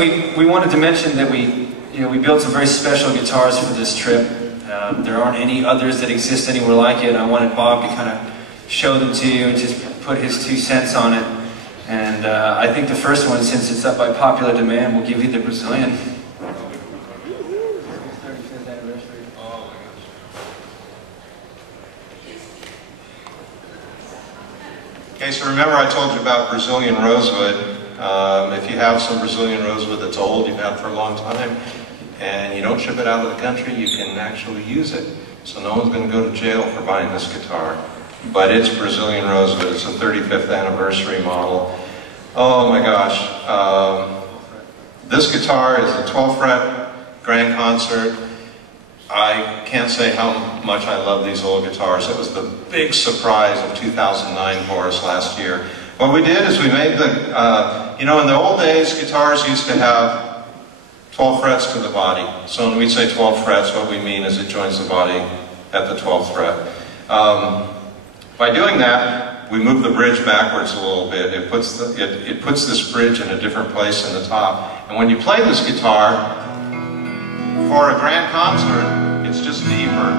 we wanted to mention that we built some very special guitars for this trip. There aren't any others that exist anywhere like it. I wanted Bob to kind of show them to you and just put his 2 cents on it. And I think the first one, since it's up by popular demand, we'll give you the Brazilian. Okay, so remember I told you about Brazilian rosewood. If you have some Brazilian rosewood that's old, you've had for a long time, and you don't ship it out of the country, you can actually use it. So no one's going to go to jail for buying this guitar. But it's Brazilian rosewood. It's a 35th anniversary model. Oh my gosh. This guitar is a 12 fret grand concert. I can't say how much I love these old guitars. It was the big surprise of 2009 for us last year. What we did is we made the, in the old days, guitars used to have 12 frets to the body. So when we say 12 frets, what we mean is it joins the body at the 12th fret. By doing that, we move the bridge backwards a little bit. It puts this bridge in a different place in the top. And when you play this guitar, for a grand concert, it's just deeper.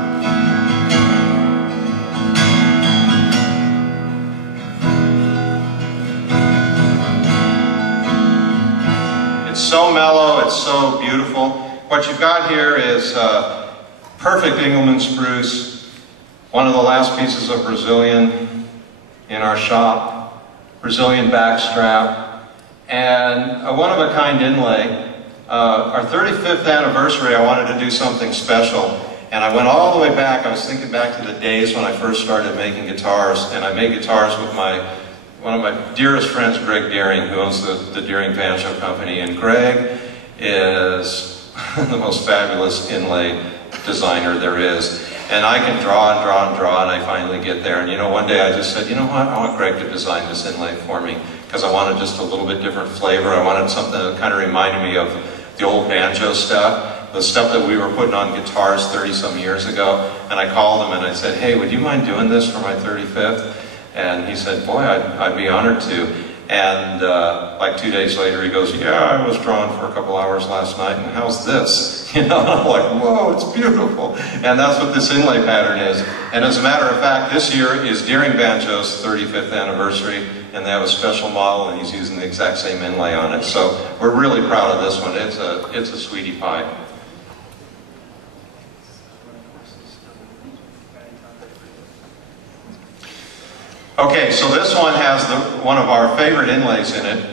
It's so mellow, it's so beautiful. What you've got here is perfect Engelmann spruce, one of the last pieces of Brazilian in our shop, Brazilian backstrap, and a one-of-a-kind inlay. Our 35th anniversary, I wanted to do something special, and I went all the way back. I was thinking back to the days when I first started making guitars, and I made guitars with one of my dearest friends, Greg Deering, who owns the Deering Banjo Company, and Greg is the most fabulous inlay designer there is. And I can draw and draw and draw, and I finally get there. And one day I just said, you know what, I want Greg to design this inlay for me, because I wanted just a little bit different flavor. I wanted something that kind of reminded me of the old banjo stuff, the stuff that we were putting on guitars 30-some years ago. And I called him and I said, hey, would you mind doing this for my 35th? And he said, boy, I'd be honored to. And like 2 days later, he goes, yeah, I was drawing for a couple hours last night, and how's this? And I'm like, whoa, it's beautiful. And that's what this inlay pattern is. And as a matter of fact, this year is Deering Banjo's 35th anniversary, and they have a special model, and he's using the exact same inlay on it. So we're really proud of this one. It's a sweetie pie. Okay, so this one has one of our favorite inlays in it.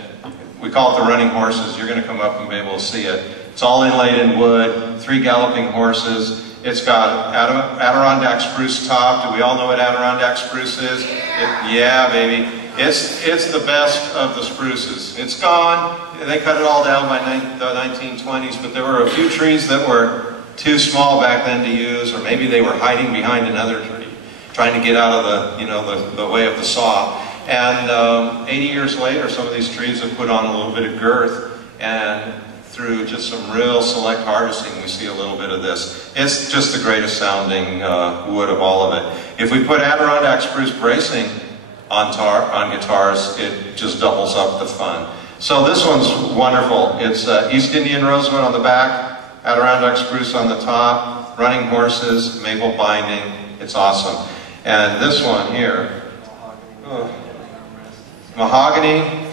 We call it the running horses. You're going to come up and be able to see it. It's all inlaid in wood, 3 galloping horses. It's got adirondact spruce top. Do we all know what adirondact spruce is? Yeah, baby. It's the best of the spruces. It's gone. They cut it all down by the 1920s, but there were a few trees that were too small back then to use, or maybe they were hiding behind another tree, trying to get out of the way of the saw. And 80 years later, some of these trees have put on a little bit of girth, and through just some real select harvesting, we see a little bit of this. It's just the greatest sounding wood of all of it. If we put adirondact spruce bracing on guitars, it just doubles up the fun. So this one's wonderful. It's East Indian rosewood on the back, adirondact spruce on the top, running horses, maple binding. It's awesome. And this one here, mahogany,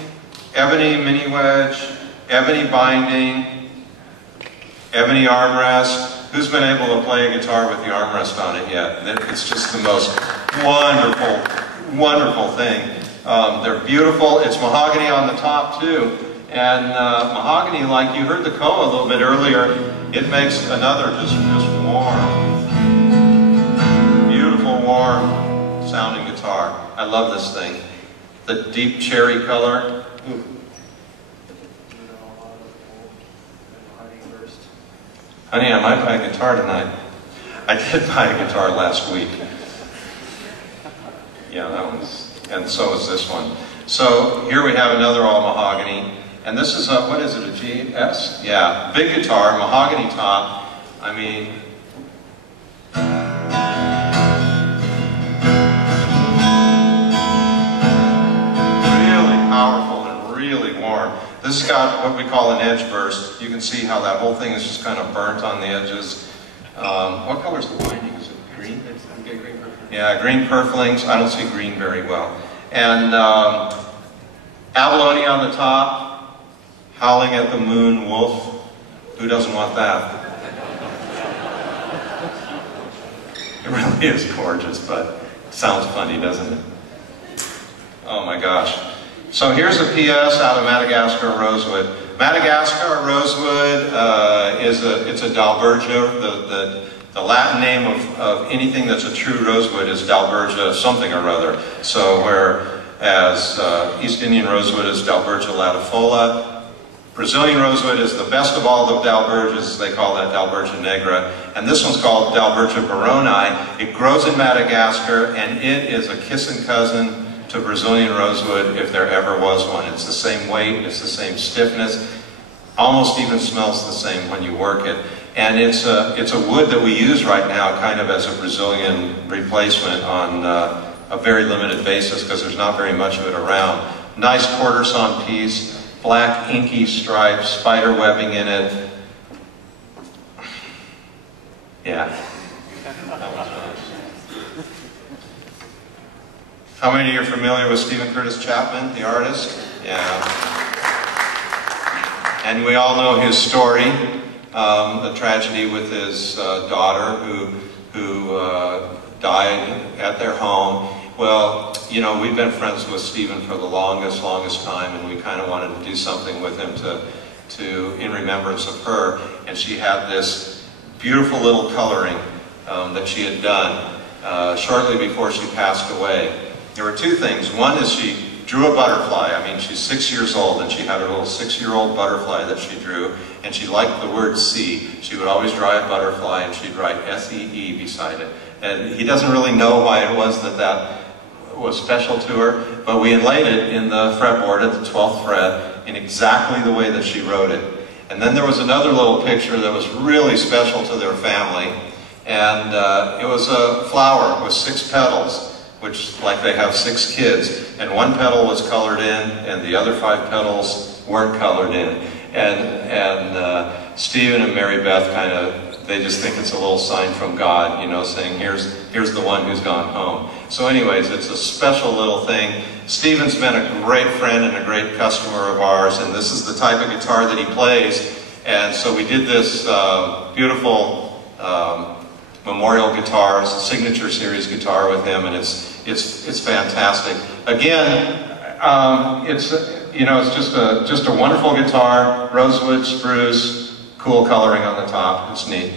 ebony mini wedge, ebony binding, ebony armrest. Who's been able to play a guitar with the armrest on it yet? It's just the most wonderful, wonderful thing. They're beautiful. It's mahogany on the top too. And mahogany, like you heard the koa a little bit earlier, it makes another just warm, beautiful, warm sounding guitar. I love this thing. The deep cherry color. Ooh. Honey, I might buy a guitar tonight. I did buy a guitar last week. Yeah, that one's, and so is this one. So here we have another all mahogany. And this is a, what is it, a GS? Yeah, big guitar, mahogany top. I mean, really powerful and really warm. This has got what we call an edge burst. You can see how that whole thing is just kind of burnt on the edges. What color is the winding? Is it green? Green purflings. Yeah, green purflings. I don't see green very well. And abalone on the top, howling at the moon wolf. Who doesn't want that? It really is gorgeous, but it sounds funny, doesn't it? Oh my gosh. So here's a PS out of Madagascar rosewood. Madagascar rosewood it's a Dalbergia. The Latin name of anything that's a true rosewood is Dalbergia something or other. So whereas East Indian rosewood is Dalbergia latifolia, Brazilian rosewood is the best of all the Dalbergias. They call that Dalbergia negra. And this one's called Dalbergia baroni. It grows in Madagascar, and it is a kissing cousin to Brazilian rosewood if there ever was one. It's the same weight, it's the same stiffness, almost even smells the same when you work it. And it's a wood that we use right now kind of as a Brazilian replacement on a very limited basis because there's not very much of it around. Nice quarter sawn piece. Black inky stripes, spider webbing in it. Yeah. That was nice. How many of you are familiar with Stephen Curtis Chapman, the artist? Yeah. And we all know his story, the tragedy with his daughter who died at their home. Well, you know, we've been friends with Stephen for the longest time, and we kind of wanted to do something with him in remembrance of her. And she had this beautiful little coloring that she had done shortly before she passed away. There were two things. One is she drew a butterfly. I mean, she's 6 years old, and she had a little 6-year-old butterfly that she drew, and she liked the word see. She would always draw a butterfly, and she'd write S-E-E beside it. And he doesn't really know why it was that was special to her, but we inlaid it in the fretboard at the 12th fret in exactly the way that she wrote it. And then there was another little picture that was really special to their family, and it was a flower with 6 petals, which, like they have 6 kids, and one petal was colored in, and the other 5 petals weren't colored in. And Stephen and Mary Beth kind of, they just think it's a little sign from God, you know, saying, here's the one who's gone home. So anyways, it's a special little thing. Stephen's been a great friend and a great customer of ours, and this is the type of guitar that he plays. And so we did this beautiful memorial guitar, signature series guitar with him, and it's fantastic. Again, it's just a wonderful guitar, rosewood, spruce, cool coloring on the top. It's neat.